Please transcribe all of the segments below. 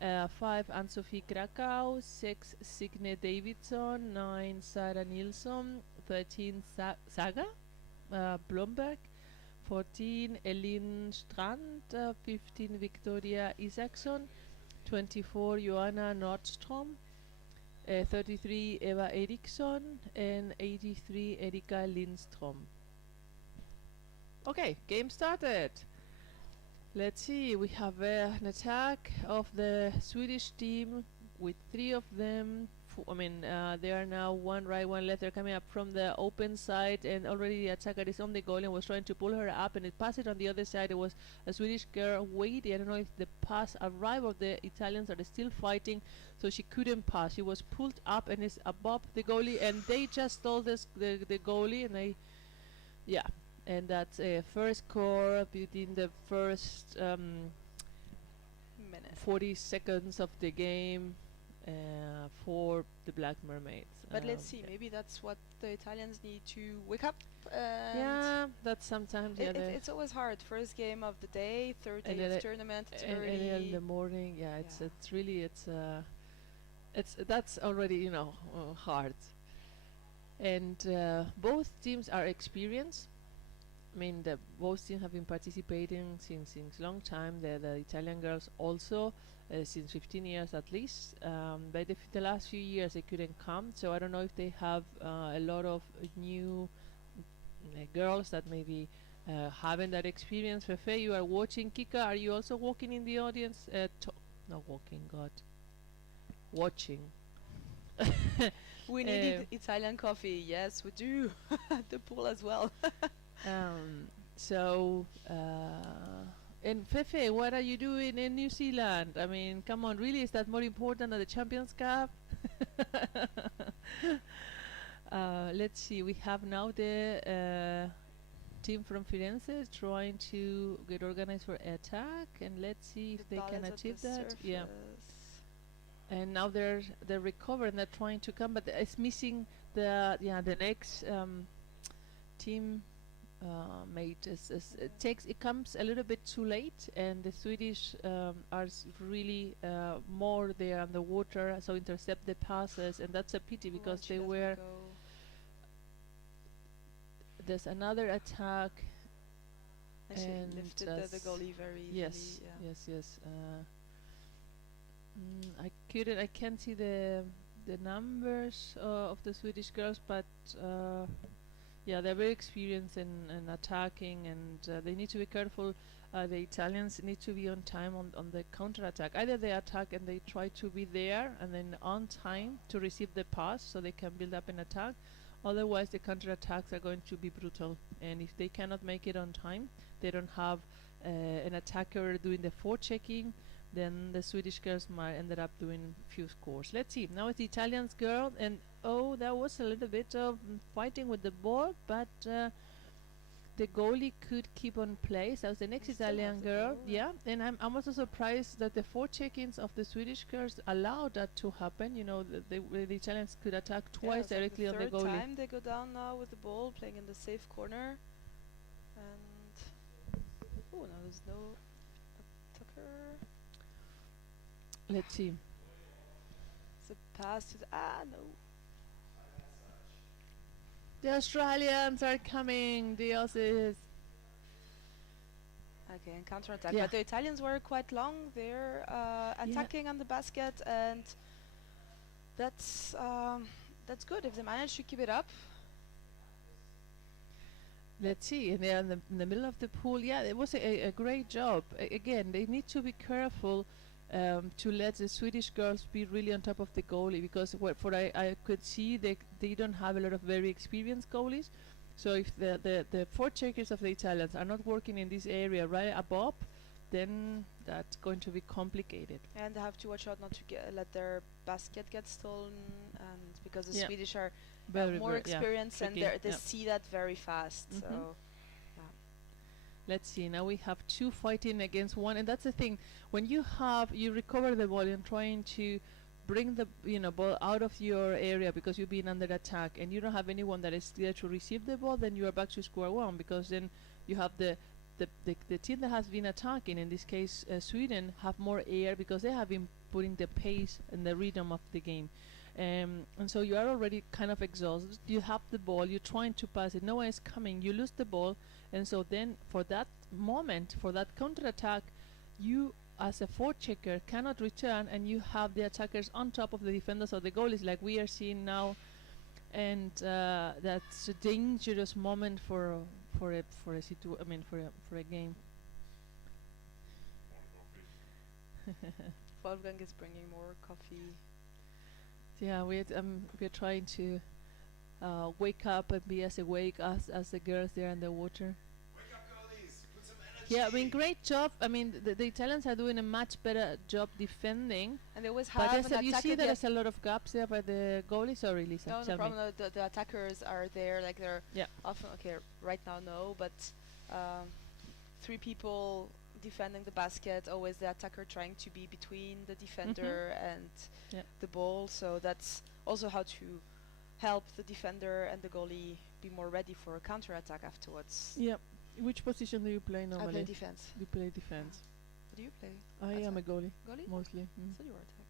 5 Ann-Sophie Krakow, 6 Signe Davidson, 9 Sarah Nilsson, 13 Saga Blomberg, 14 Elin Strand, 15 Victoria Isaacson, 24 Joanna Nordstrom, 33 Eva Eriksson, and 83 Erika Lindstrom. Okay, game started. Let's see, we have an attack of the Swedish team with 3 of them. They are now one right, one left. They're coming up from the open side, and already the attacker is on the goal and was trying to pull her up, and it passed it on the other side. It was a Swedish girl waiting. I don't know if the pass arrived or the Italians are still fighting, so she couldn't pass. She was pulled up and is above the goalie, and they just stole the goalie, and and that's a first score within the first minute. 40 seconds of the game for the Black Mermaids. But let's see, maybe that's what the Italians need to wake up. Yeah, that's sometimes it's always hard. First game of the day, third day of tournament. It's early in the morning. Yeah, it's really that's already hard. And both teams are experienced. I mean, both teams have been participating since long time. The Italian girls also since 15 years at least. But the last few years they couldn't come, so I don't know if they have a lot of new girls that maybe haven't that experience. Fefe, you are watching. Kika, are you also walking in the audience? Not walking, God. Watching. We need Italian coffee. Yes, we do. The pool as well. And Fefe, what are you doing in New Zealand? I mean, come on, really, is that more important than the Champions Cup? Let's see, we have now the team from Firenze trying to get organized for attack, and let's see if they can achieve that. Yeah. And now they're recovering, they're trying to come, but it's missing the next team mate. It comes a little bit too late, and the Swedish are really more there on the water, so intercept the passes, and that's a pity because they were. There's another attack, and she lifted the goalie very yes, easily. Yes. I can't see the numbers of the Swedish girls, but yeah, they're very experienced in attacking, and they need to be careful. The Italians need to be on time on the counter attack. Either they attack and they try to be there and then on time to receive the pass so they can build up an attack. Otherwise, the counter attacks are going to be brutal, and if they cannot make it on time, they don't have an attacker doing the forechecking, then the Swedish girls might ended up doing few scores. Let's see. Now it's the Italians girl, and that was a little bit of fighting with the ball, but the goalie could keep on place. That was the next Italian girl. Yeah, and I'm also surprised that the forecheckings of the Swedish girls allowed that to happen. You know, the Italians could attack twice directly on the goalie. Third time they go down now with the ball, playing in the safe corner, and now there's no attacker. Let's see. It's a pass to no. The Australians are coming. The Aussies. Okay, and counter-attack. But the Italians were quite long. They're attacking on the basket, and that's good if they manage to keep it up. Let's see. And they're in the middle of the pool. Yeah, it was a great job. Again, they need to be careful to let the Swedish girls be really on top of the goalie, because I could see they don't have a lot of very experienced goalies. So if the forecheckers of the Italians are not working in this area right above, then that's going to be complicated. And they have to watch out not to let their basket get stolen, and because the Swedish are more experienced and they see that very fast. Mm-hmm. So. Let's see, now we have two fighting against one, and that's the thing. When you recover the ball and trying to bring the ball out of your area because you've been under attack, and you don't have anyone that is there to receive the ball, then you are back to square one, because then you have the the team that has been attacking, in this case Sweden, have more air because they have been putting the pace and the rhythm of the game. And so you are already kind of exhausted. You have the ball, you're trying to pass it, no one is coming, you lose the ball, and so then for that moment, for that counter-attack, you as a forechecker cannot return, and you have the attackers on top of the defenders or the goalies like we are seeing now, and that's a dangerous moment for a game. Wolfgang is bringing more coffee. Yeah, we're trying to wake up and be as awake as the girls there in the water. Wake up, girlies! Put some energy! Yeah, I mean, great job. I mean, the Italians are doing a much better job defending. And they always But have an you see attacker. there's a lot of gaps there by the goalie. Sorry, Lisa. No, no tell me. problem. The attackers are there, like they're Yeah. often okay. Right now, no, but 3 people defending the basket. Always the attacker trying to be between the defender and Yeah. the ball. So that's also how to help the defender and the goalie be more ready for a counter attack afterwards. Yeah. Which position do you play I normally? play defense. You play defense. What do you play? I am a goalie, Goalie? mostly. So you are attack.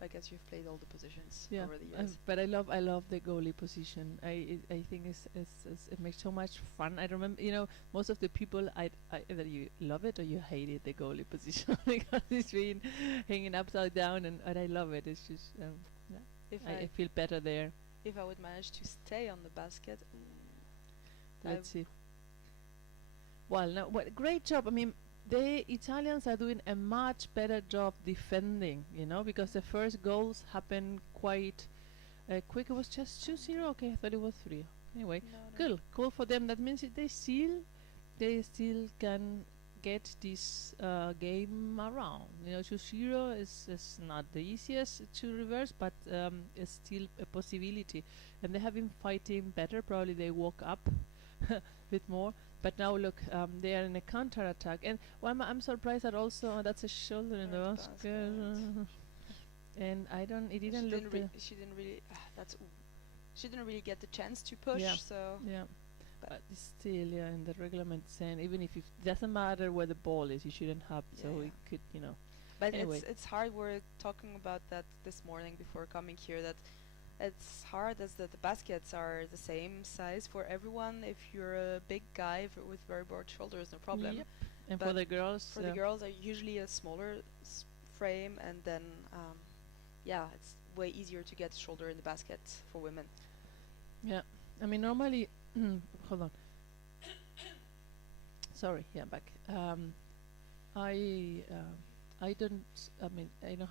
I guess you've played all the positions Yeah, over the years. but I love the goalie position. I think it makes so much fun. I remember, most of the people either you love it or you hate it, the goalie position, because it's been hanging upside down, and I love it. It's just If I feel better there. if I would manage to stay on the basket, Let's see. Well, now, great job. I mean, the Italians are doing a much better job defending, because the first goals happened quite quick. It was just 2-0. Okay, I thought it was 3. Anyway, cool for them. That means they still can get this game around. 2-0 is not the easiest to reverse, but it's still a possibility. And they have been fighting better. Probably they woke up a bit more. But now look, they are in a counter attack, and I'm surprised that also that's a shoulder in the basket. And it didn't look. She didn't really. She didn't really get the chance to push. Yeah. So Yeah, but it's still, in the reglement saying even if it doesn't matter where the ball is, you shouldn't have. So Yeah. it could, But Anyway. it's hard. We're talking about that this morning before coming here. That it's hard as the baskets are the same size for everyone. If you're a big guy with very broad shoulders, no problem. Yep. And But for the girls, For the girls, are usually a smaller frame, and then it's way easier to get shoulder in the basket for women. yeah. I mean, normally, hold on. Sorry, yeah, back. I don't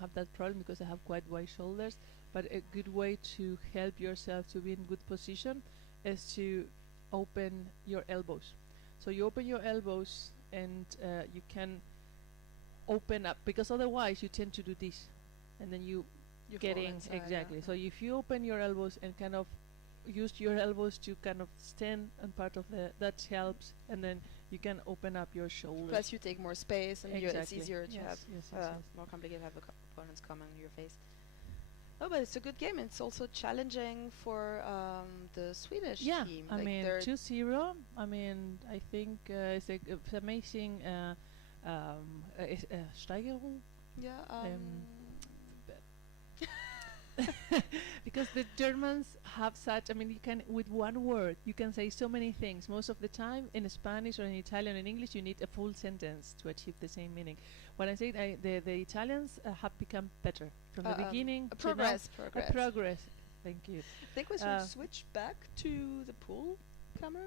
have that problem because I have quite wide shoulders. But a good way to help yourself to be in good position is to open your elbows. So you open your elbows, and you can open up, because otherwise you tend to do this, and then you You get fall in. inside, Exactly. yeah. So if you open your elbows and kind of use your elbows to kind of stand on part of that helps, and then you can open up your shoulders. Plus, you take more space, and it's Exactly. easier to Yes, have yes, yes, yes. more complicated to have the opponents come on your face. Oh, but it's a good game. It's also challenging for the Swedish Yeah, team. I Like mean they're 2-0. I mean, I think it's amazing Steigerung. yeah. Because the Germans have such, I mean, you can, with one word, you can say so many things. Most of the time, in Spanish or in Italian or in English, you need a full sentence to achieve the same meaning. When I say the Italians have become better from the beginning. A to now. progress. A progress. Thank you. I think we should switch back to the pool camera.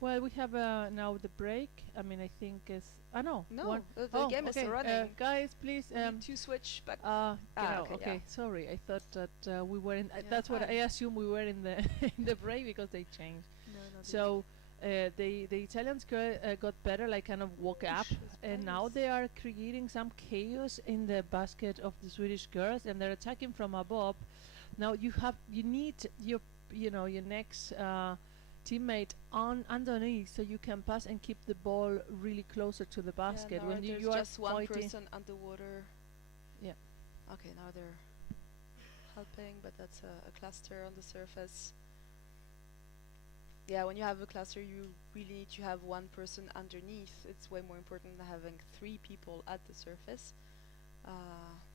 Well, we have now the break. I mean, I think it's. No. No, the game is okay. still running. Guys, please. We need to switch back. Okay, sorry. I thought that we were in. Yeah, that's what fine. I assumed we were in the in the break, because they changed. No, So the Italians got better, like kind of woke up, and now they are creating some chaos in the basket of the Swedish girls, and they're attacking from above. Now you need your next teammate underneath, so you can pass and keep the ball really closer to the basket. Yeah, when there's you are just one fighting. person underwater. Yeah. Okay, now they're helping, but that's a cluster on the surface. Yeah, when you have a cluster, you really need to have one person underneath. It's way more important than having three people at the surface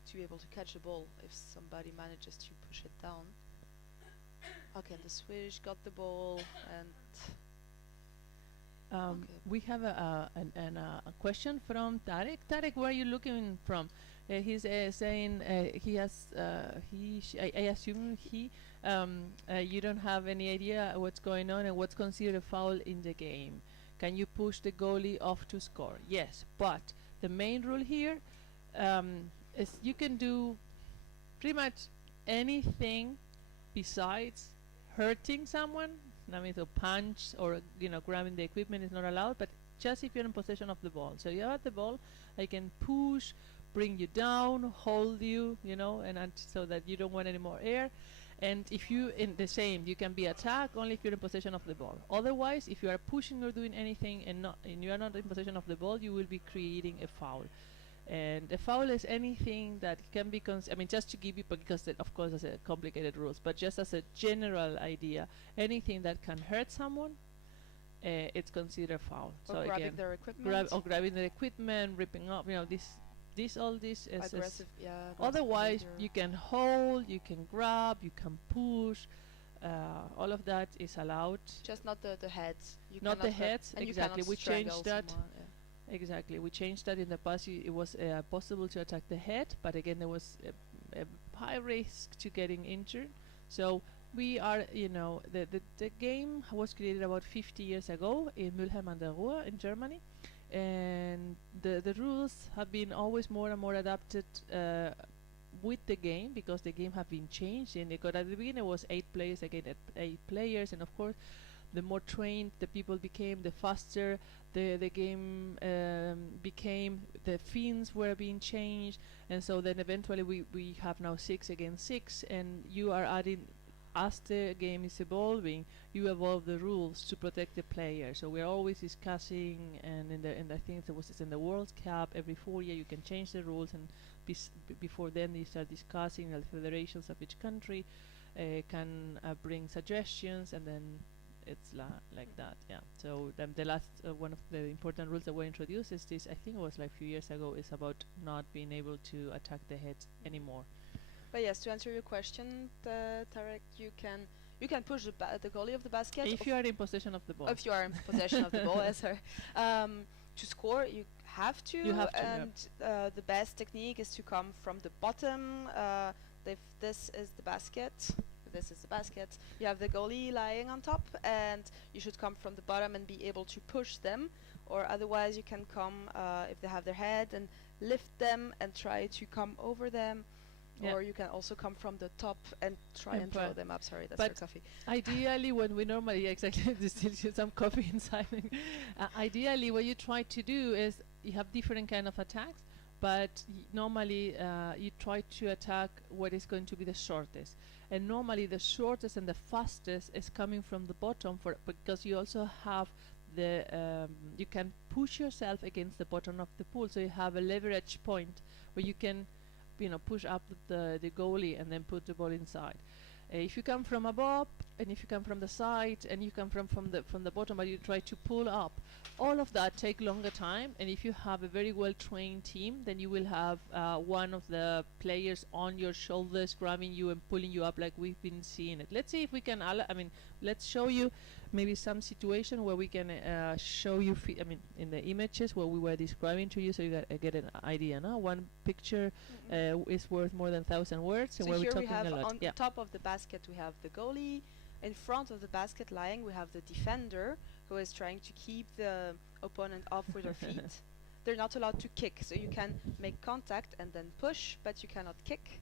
to be able to catch the ball if somebody manages to push it down. Okay, and the Swedish got the ball, and okay. We have a question from Tarek. Tarek, where are you looking from? He's saying he has I assume you don't have any idea what's going on and what's considered a foul in the game. Can you push the goalie off to score? Yes, but the main rule here is you can do pretty much anything besides hurting someone. I mean, so punch or grabbing the equipment is not allowed, but just if you're in possession of the ball. So you have the ball, I can push, bring you down, hold you, and so that you don't want any more air. And if you in the same, you can be attacked only if you're in possession of the ball. Otherwise, if you are pushing or doing anything and you are not in possession of the ball, you will be creating a foul. And a foul is anything that can be just to give you, because of course there's complicated rules, but just as a general idea, anything that can hurt someone, it's considered foul. Or so grabbing again, their equipment. grabbing their equipment, ripping up, all this is aggressive, otherwise behavior. you can hold, you can grab, you can push, all of that is allowed. Just not the heads. You Not cannot the hurt- heads, and you exactly. cannot We changed strangle that. someone, Exactly, we changed that in the past. It was possible to attack the head, but again there was a high risk to getting injured. So we are, the game was created about 50 years ago in Mülheim an der Ruhr in Germany, and the rules have been always more and more adapted with the game, because the game have been changed. And at the beginning it was 8 players again, 8 players, and of course the more trained the people became, the faster the game became. The fins were being changed, and so then eventually we have now 6 against 6, and you are adding, as the game is evolving, you evolve the rules to protect the player. So we're always discussing, and I think it's in the World Cup every 4 years you can change the rules, and before then you start discussing, the federations of each country can bring suggestions, and then it's like that, yeah. So the last one of the important rules that were introduced is this. I think it was like a few years ago. Is about not being able to attack the head anymore. But yes, to answer your question, Tarek, you can push the goalie of the basket If you are in possession of the ball. if you are in possession of the ball. Sorry. To score, you have to. You have to, and the best technique is to come from the bottom. If this is the basket. This is the basket. You have the goalie lying on top, and you should come from the bottom and be able to push them. Or otherwise, you can come if they have their head and lift them and try to come over them. Yeah. Or you can also come from the top and try And and throw them up. Sorry, that's but your coffee. Ideally, when we normally exactly there's still some coffee inside. Ideally, what you try to do is you have different kind of attacks, but normally you try to attack what is going to be the shortest. And normally the shortest and the fastest is coming from the bottom, because you also have the you can push yourself against the bottom of the pool, so you have a leverage point where you can push up the goalie and then put the ball inside. If you come from above, and if you come from the side, and you come from the bottom, but you try to pull up, all of that take longer time. And if you have a very well trained team, then you will have one of the players on your shoulders grabbing you and pulling you up, like we've been seeing it. Let's see if we can let's show you maybe some situation where we can show you in the images where we were describing to you, so you get an idea. No, one picture is worth more than 1,000 words, and So where we're here we talking have a lot. on top of the basket we have the goalie. In front of the basket lying we have the defender, who is trying to keep the opponent off with her feet. They're not allowed to kick, so you can make contact and then push, but you cannot kick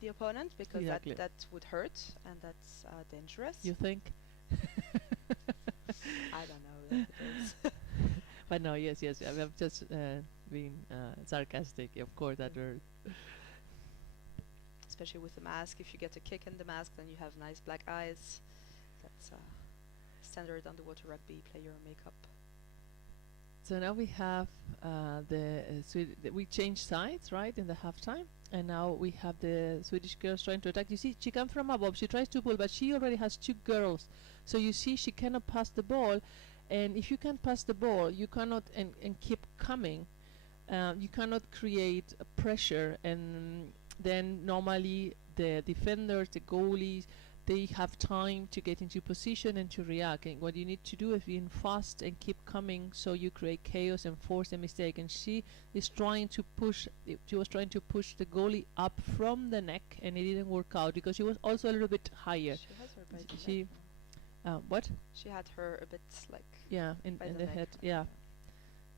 the opponent, because Exactly. that would hurt, and that's dangerous. You think? I don't know that it is. But no, yes, I'm just being sarcastic, of course, that we're Especially with the mask. If you get a kick in the mask, then you have nice black eyes. That's standard underwater rugby player makeup. So now we have we changed sides, right, in the halftime, and now we have the Swedish girls trying to attack. You see, she comes from above. She tries to pull, but she already has two girls. So you see, she cannot pass the ball, and if you can't pass the ball, you cannot and keep coming. You cannot create a pressure, and then normally the defenders, the goalies, they have time to get into position and to react. And what you need to do is being fast and keep coming, so you create chaos and force a mistake. And she is trying to push. She was trying to push the goalie up from the neck, and it didn't work out because she was also a little bit higher. She has her by the She neck. what? She had her a bit like Yeah, in by the neck. head. Yeah.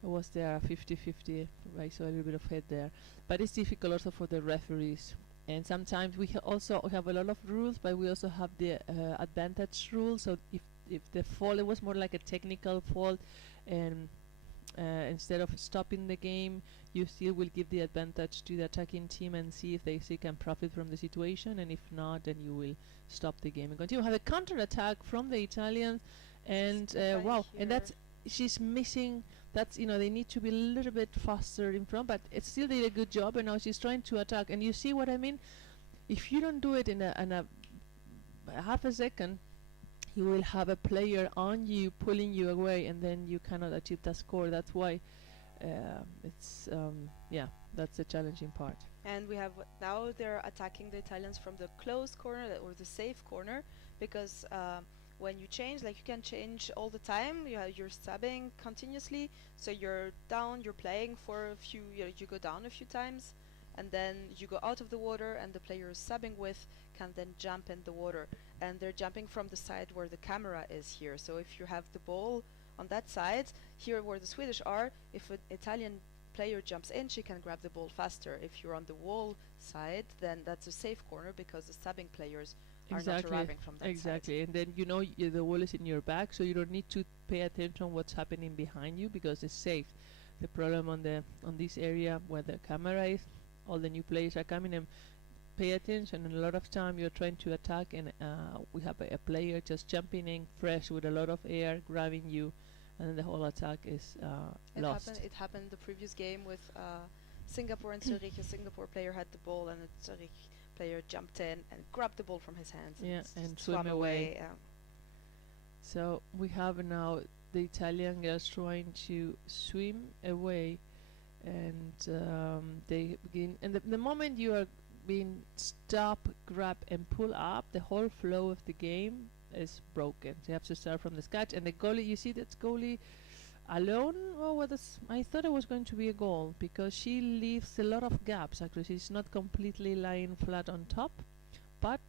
It was there 50-50, right? So a little bit of head there, but it's difficult also for the referees. And sometimes we also have a lot of rules, but we also have the advantage rule. So if the fall, it was more like a technical fault, and instead of stopping the game, you still will give the advantage to the attacking team and see if they can profit from the situation. And if not, then you will stop the game and continue. Have a counter attack from the Italians, and wow, and that's she's missing. That's, they need to be a little bit faster in front, but it still did a good job, and now she's trying to attack. And you see what I mean? If you don't do it in a half a second, you will have a player on you pulling you away, and then you cannot achieve that score. That's why it's that's the challenging part. And we have now they're attacking the Italians from the closed corner or the safe corner, because when you change, like, you can change all the time. You're subbing continuously, so you're down, you're playing for a few, you go down a few times, and then you go out of the water, and the player you're subbing with can then jump in the water, and they're jumping from the side where the camera is here. So if you have the ball on that side, here where the Swedish are, if an Italian player jumps in, she can grab the ball faster. If you're on the wall side, then that's a safe corner, because the subbing players are not arriving from that Exactly, side. and then the wall is in your back, so you don't need to pay attention what's happening behind you, because it's safe. The problem on this area where the camera is, all the new players are coming and pay attention, and a lot of time you're trying to attack, and we have a player just jumping in fresh with a lot of air, grabbing you, and then the whole attack is lost. It happened the previous game with Singapore and Zurich. A Singapore player had the ball, and a Zurich player jumped in and grabbed the ball from his hands and swam away. So we have now the Italian girls trying to swim away, and they begin. And the moment you are being stop, grab, and pull up, the whole flow of the game is broken. So you have to start from the scratch. And the goalie, you see that goalie alone. Oh, I thought it was going to be a goal, because she leaves a lot of gaps. Actually, she's not completely lying flat on top, but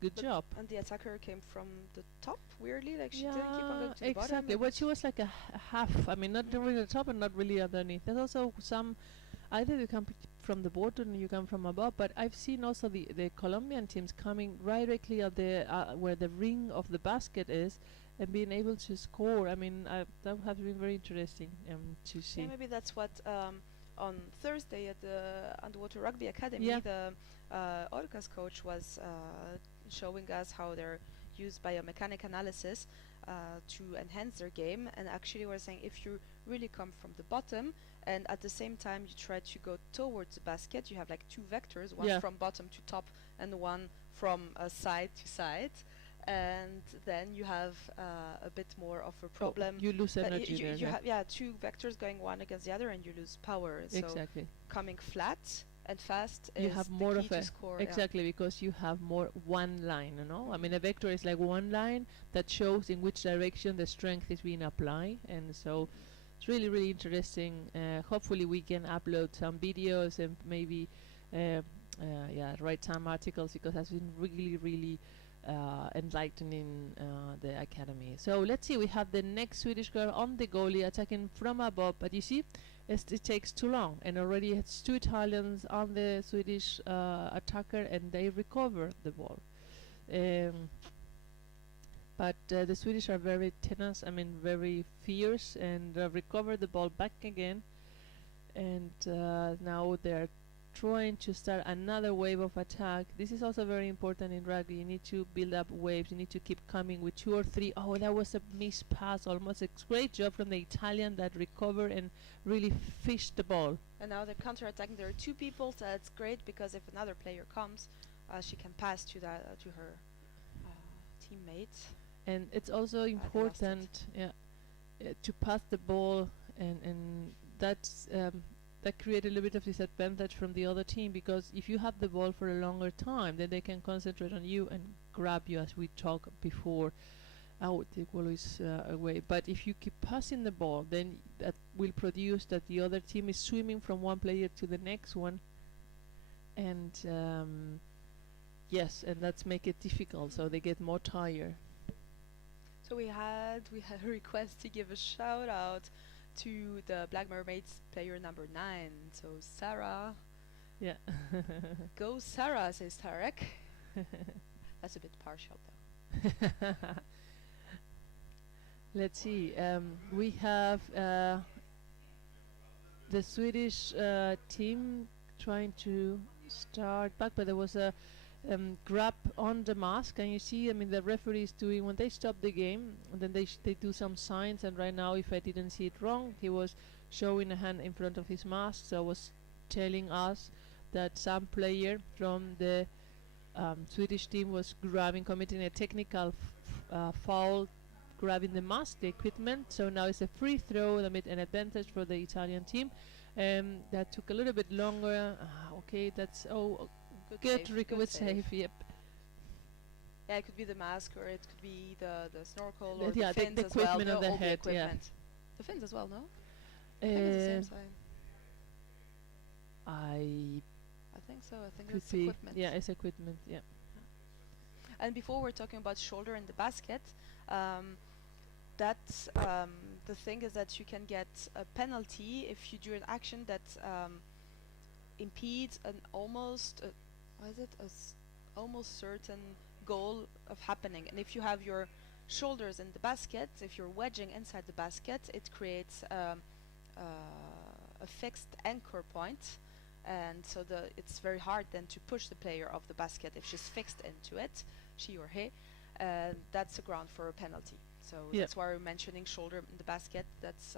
good job. And the attacker came from the top, weirdly, like she didn't keep on going to the bottom. Exactly. Well, she was like a half. I mean, not really the top and not really underneath. There's also some. Either you come from the bottom or you come from above, but I've seen also the Colombian teams coming directly at the where the ring of the basket is, and being able to score. I mean, that has been very interesting to see. Yeah, maybe that's what on Thursday at the Underwater Rugby Academy, the Orcas coach was showing us how they're used biomechanic analysis to enhance their game, and actually we're saying if you really come from the bottom and at the same time you try to go towards the basket, you have like two vectors, one from bottom to top and one from side to side, and then you have a bit more of a problem. You lose energy you have two vectors going one against the other, and you lose power. Exactly. So coming flat and fast you is have the more key of to a score. exactly, because you have more one line, I mean, a vector is like one line that shows in which direction the strength is being applied, and so it's really, really interesting. Hopefully we can upload some videos and maybe write some articles, because that's been really, really enlightening the academy. So let's see, we have the next Swedish girl on the goalie attacking from above, but you see it takes too long, and already it's two Italians on the Swedish attacker, and they recover the ball. But the Swedish are very tenacious, I mean very fierce, and recover the ball back again, and now they're trying to start another wave of attack. This is also very important in rugby. You need to build up waves. You need to keep coming with 2 or 3. Oh, that was a missed pass almost. A great job from the Italian that recovered and really fished the ball. And now they're counter-attacking. There are 2 people, so that's great because if another player comes, she can pass to that to her teammate. And it's also important, to pass the ball, and that's that creates a little bit of disadvantage from the other team, because if you have the ball for a longer time, then they can concentrate on you and grab you, as we talked before. Out the goal is away. But if you keep passing the ball, then that will produce that the other team is swimming from one player to the next one, and yes, and that's make it difficult, so they get more tired. So we had a request to give a shout out to the Black Mermaids player number 9. So Sarah. Yeah. Go Sarah, says Tarek. That's a bit partial though. Let's see. We have the Swedish team trying to start back, but there was a grab on the mask, and you see, I mean, the referee is doing, when they stop the game, and then they do some signs, and right now, if I didn't see it wrong, he was showing a hand in front of his mask, so was telling us that some player from the Swedish team was committing a technical foul, grabbing the mask, the equipment. So now it's a free throw, an advantage for the Italian team. That took a little bit longer. Okay, that's good recovery save. Yep. Yeah, it could be the mask, or it could be the snorkel, or yeah, the fins the as well. equipment of the head. Yeah. The fins as well, no? I think it's the same sign. I think so. I think it's equipment. Yeah, it's equipment. Yeah. And before we're talking about shoulder in the basket, that's the thing is that you can get a penalty if you do an action that impedes an almost almost certain goal of happening. And if you have your shoulders in the basket, if you're wedging inside the basket, it creates a fixed anchor point, and so it's very hard then to push the player off the basket if she's fixed into it, she or he. That's a ground for a penalty. So that's why we're mentioning shoulder in the basket. That's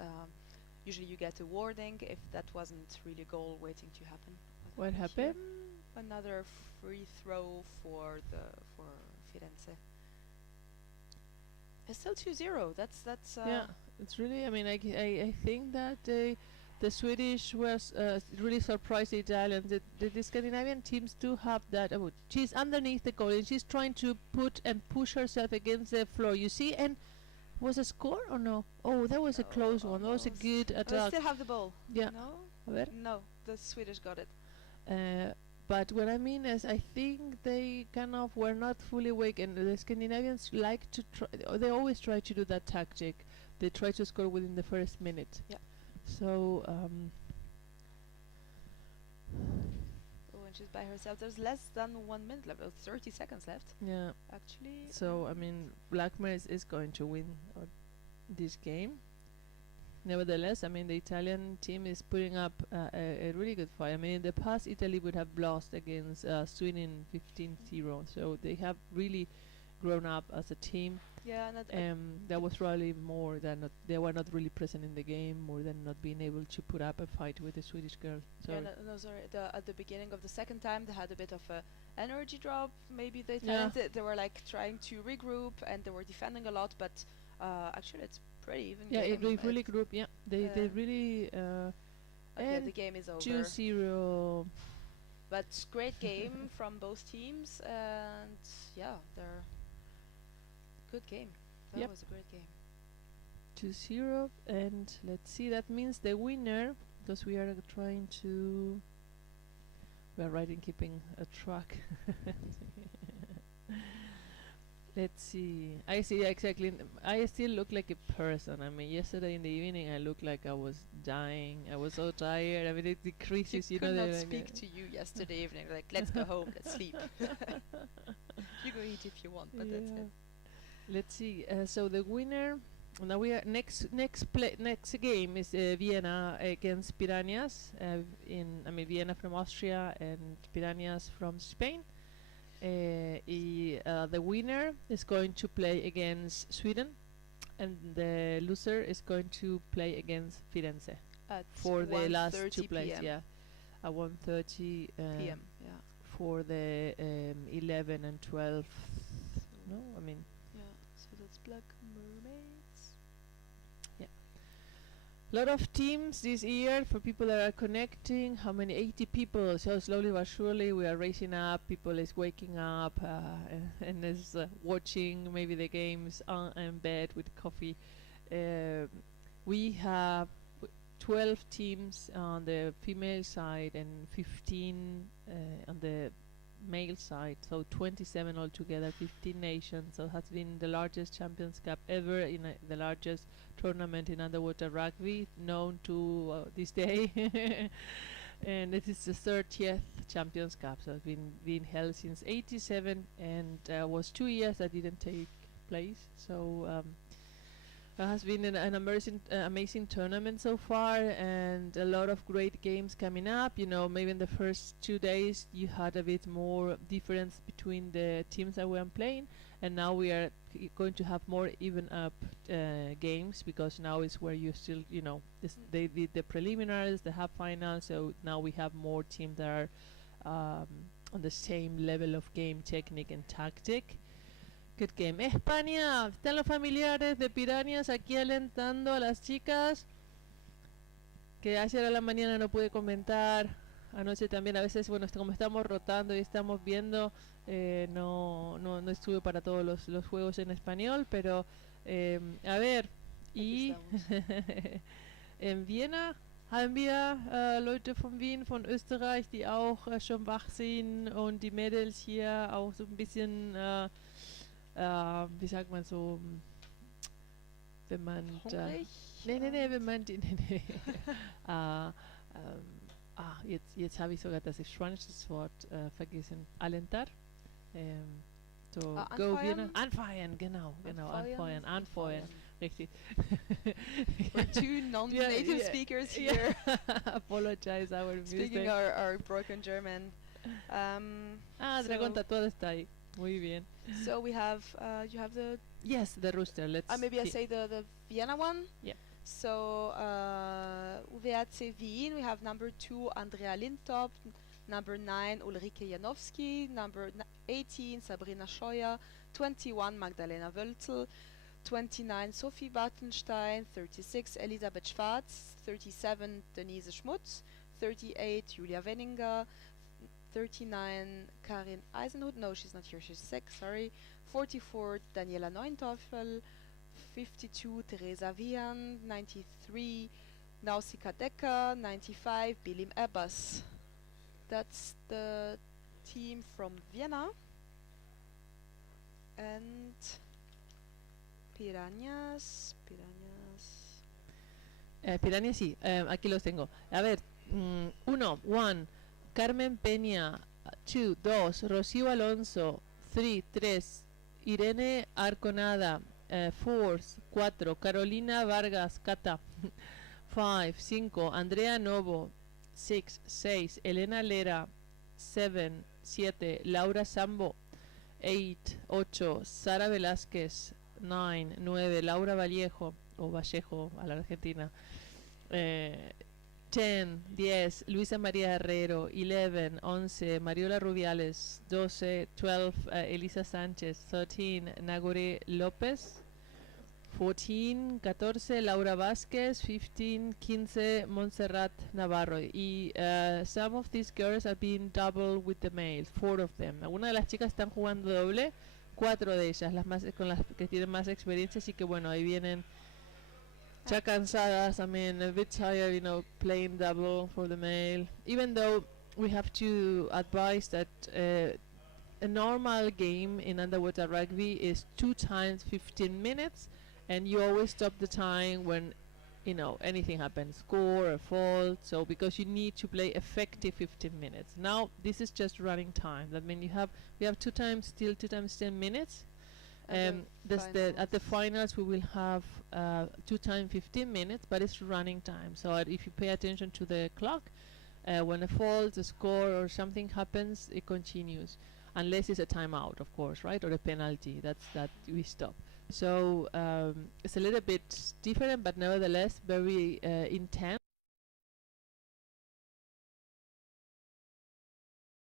usually you get a warning if that wasn't really a goal waiting to happen. What happened? Another free throw for Firenze. It's still 2-0. That's yeah. It's really. I mean, I think that the Swedish was really surprised the Italians. The Scandinavian teams do have that. She's underneath the goal and she's trying to put and push herself against the floor. You see, and was a score or no? Oh, that was a close one. That was a good attack. They still have the ball. Yeah. No. No, the Swedish got it. But what I mean is, I think they kind of were not fully awake, and the Scandinavians like to try. They always try to do that tactic. They try to score within the first minute. Yeah. So. And she's by herself. There's less than 1 minute left. 30 seconds left. Yeah. Actually. So I mean, Mermaids is going to win this game. Nevertheless, I mean, the Italian team is putting up a really good fight. I mean, in the past, Italy would have lost against Sweden 15-0. So they have really grown up as a team. Yeah, that was really more than they were not really present in the game, more than not being able to put up a fight with the Swedish girls. So yeah, sorry. At the beginning of the second time, they had a bit of a energy drop. Maybe they they were like trying to regroup and they were defending a lot, but actually it's pretty even. Yeah, they really group. Yeah, they really. Okay, the game is over. 2-0. But great game from both teams, and yeah, they're good game. That was a great game. 2-0, and let's see. That means the winner, because we are trying to. We are keeping a track. Let's see. I see exactly. I still look like a person. I mean, yesterday in the evening, I looked like I was dying. I was so tired. I mean, it decreases. You could not speak to you yesterday evening. Like, let's go home. Let's sleep. You go eat if you want, but that's it. Let's see. So the winner now we are next game is Vienna against Piranhas. Vienna from Austria and Piranhas from Spain. The winner is going to play against Sweden, and the loser is going to play against Firenze At for the last 1:30 two plays. PM. Yeah, at 1:30 PM. Yeah. for the 11 and 12. No, I mean. Yeah. So that's Black Mermaids. Lot of teams this year for people that are connecting. How many? 80 people. So slowly but surely we are raising up. People is waking up and is watching maybe the games in bed with coffee. We have 12 teams on the female side and 15 on the male side, so 27 altogether, 15 nations. So it has been the largest Champions Cup ever, the largest tournament in underwater rugby known to this day. And it is the 30th Champions Cup, so it's been held since 87, and was 2 years that didn't take place. So it has been an amazing tournament so far, and a lot of great games coming up. Maybe in the first 2 days you had a bit more difference between the teams that we are playing, and now we are going to have more even up games, because now is where you still, they did the preliminaries, the half finals, so now we have more teams that are on the same level of game technique and tactic. Good game. España, están los familiares de Piranhas aquí alentando a las chicas, que ayer a la mañana no pude comentar, anoche también. A veces, bueno, como estamos rotando y estamos viendo, no estuve para todos los juegos en español, pero a ver, y en Viena haben wir Leute von Wien, von Österreich, die auch schon wach sind, und die Mädels hier auch so ein bisschen wie sagt man so, wenn man wenn man jetzt habe ich sogar das spanische Wort vergessen. Alentar. So go Vienna. Anfeuern, genau, anfeuern. Richtig. We're two non-native speakers here. Apologize, our speaking our broken German. Dragón tatuado está ahí. Muy bien. So we have, you have the... Yes, the rooster. Let's maybe I say the Vienna one? Yeah. So, UWC Wien, we have number 2, Andrea Lintop, number 9, Ulrike Janowski, number 18, Sabrina Scheuer, 21, Magdalena Wölzel, 29, Sophie Bartenstein, 36, Elisabeth Schwarz, 37, Denise Schmutz, 38, Julia Wenninger, 39, Karin Eisenhut, no, she's not here, she's sick, sorry. 44, Daniela Neunteufel, 52, Teresa Vian, 93, Nausicaa Decker, 95, Bilim Ebbers. That's the team from Vienna. And Piranhas. Piranhas, sí, aquí los tengo. A ver, 1, Carmen Peña, 2, Rocío Alonso, 3, Irene Arconada, 4, Carolina Vargas Cata, 5, Andrea Novo, 6, Elena Lera, 7, Laura Sambo, 8, Sara Velázquez, 9, Laura Vallejo, o Vallejo a la Argentina, 10, Luisa María Herrero, 11, Mariola Rubiales, 12, Elisa Sánchez, 13, Nagore López, 14, Laura Vázquez, 15, Montserrat Navarro. Y some of these girls are being double with the males, 4 of them. Algunas de las chicas están jugando doble, 4 de ellas, las más con las que tienen más experiencia, así que bueno, ahí vienen ya cansadas. I mean, a bit tired, playing double for the male. Even though we have to advise that a normal game in underwater rugby is 2 times 15 minutes, and you always stop the time when anything happens, score or fault. So because you need to play effective 15 minutes. Now this is just running time. That means we have 2 times 10 minutes, At the finals we will have 2 times 15 minutes, but it's running time. So if you pay attention to the clock, when a fault, a score, or something happens, it continues, unless it's a timeout, of course, right, or a penalty. That we stop. So it's a little bit different, but nevertheless very intense.